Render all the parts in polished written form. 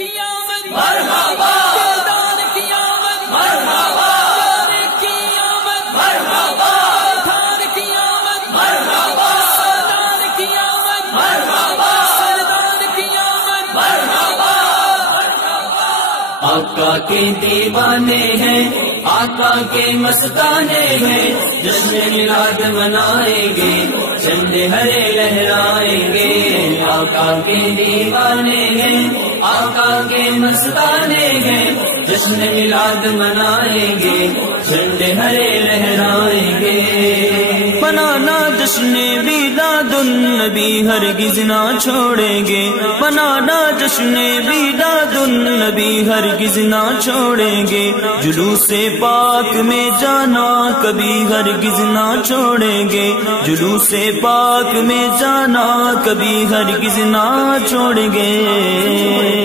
کی آمد مرحبا، دلدار کی آمد مرحبا، یار کی آمد مرحبا، پٹھان کی آمد مرحبا، سردار کی آمد مرحبا، سردار کی آمد مرحبا۔ آقا کے دیوانے ہیں، آقا کے مستانے ہیں، جشن میلاد منائیں گے، جھنڈے ہرے لہرائیں گے۔ آقا کے دیوانے ہیں، آقا کے مستانے ہیں، جشن میلاد منائیں گے، جھنڈے ہرے لہرائیں گے۔ منانا جشن میلاد النبی ہرگز نہ چھوڑیں گے، منانا جشن میلاد النبی ہرگز نہ چھوڑیں گے، جلوس پاک میں جانا کبھی ہرگز نہ چھوڑیں گے، جلوس پاک میں جانا کبھی ہرگز نہ چھوڑیں گے۔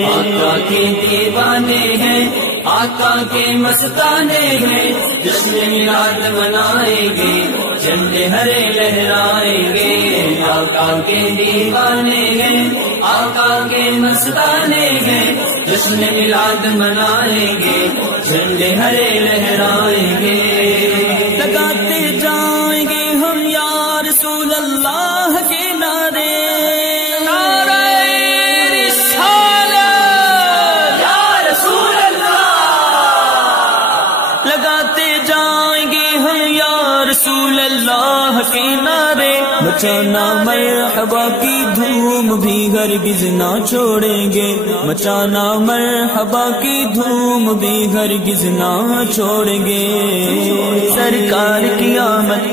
آقا کے دیوانے ہیں، آقا کے مستانے ہیں، جشن میلاد منائیں گے، جھنڈے ہرے لہرائیں گے۔ آقا کے دیوانے ہیں، آقا کے مستانے ہیں، جشن میلاد منائیں گے، جھنڈے ہرے لہرائیں گے۔ لگاتے جائیں گے ہم یا رسول اللہ کے نعرے، لگاتے جائیں گے ہم یا رسول اللہ کے نعرے، مچانا مرحبا کی دھوم بھی ہرگز نہ چھوڑیں گے، مچانا مرحبا کی دھوم بھی ہرگز نہ چھوڑیں گے۔ سرکار کی آمد